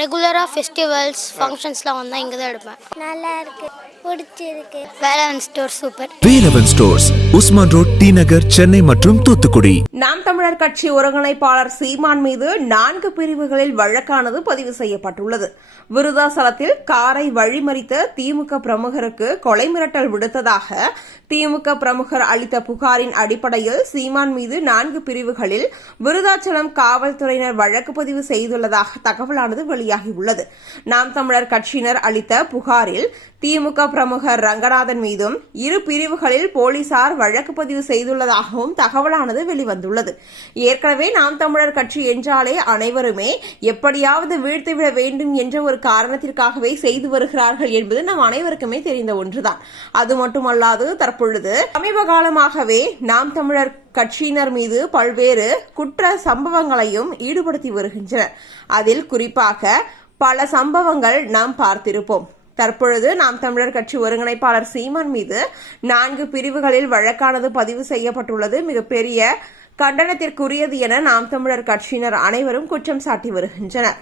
ரெகுலராக ஃபெஸ்டிவல்ஸ் ஃபங்க்ஷன்ஸ்லாம் வந்தால் இங்கே தான் எடுப்பேன். நல்லா இருக்கு, பிடிச்சிருக்கு. Velavan store super. Velavan stores, Usman road, T Nagar, Chennai மற்றும் தூத்துக்குடி. நாம் தமிழர் கட்சி ஒருங்கிணைப்பாளர் சீமான் மீது 4 பிரிவுகளில் வழக்கானது பதிவு செய்யப்பட்டுள்ளது. விருதாசலத்தில் காரை வழிமறித்த திமுக பிரமுகருக்கு கொலை மிரட்டல் விடுத்ததாக திமுக பிரமுகர் அளித்த புகாரின் அடிப்படையில் சீமான் மீது 4 பிரிவுகளில் விருதாச்சலம் காவல்துறையினர் வழக்கு பதிவு செய்துள்ளதாக தகவலானது வெளியாகியுள்ளது. நாம் தமிழர் கட்சியினர் அளித்த புகாரில் திமுக பிரமுகர் ரங்கநாதன் மீதும் 2 பிரிவுகளில் போலீசார் வழக்கு பதிவு செய்துள்ளதாகவும் தகவலானது வெளிவந்துள்ளது. ஏற்கனவே நாம் தமிழர் கட்சி என்றாலே அனைவருமே எப்படியாவது வீழ்த்திவிட வேண்டும் என்ற ஒரு காரணத்திற்காகவே செய்து வருகிறார்கள் என்பது நம் அனைவருக்குமே தெரிந்த ஒன்றுதான். அது மட்டுமல்லாது தற்பொழுது சமீப காலமாகவே நாம் தமிழர் கட்சியினர் மீது பல்வேறு குற்ற சம்பவங்களையும் ஈடுபடுத்தி வருகின்றனர். அதில் குறிப்பாக பல சம்பவங்கள் நாம் பார்த்திருப்போம். தற்பொழுது நாம் தமிழர் கட்சி ஒருங்கிணைப்பாளர் சீமான் மீது 4 பிரிவுகளில் வழக்கானது பதிவு செய்யப்பட்டுள்ளது. மிகப்பெரிய கண்டனத்திற்குரியது என நாம் தமிழர் கட்சியினர் அனைவரும் குற்றம் சாட்டி வருகின்றனர்.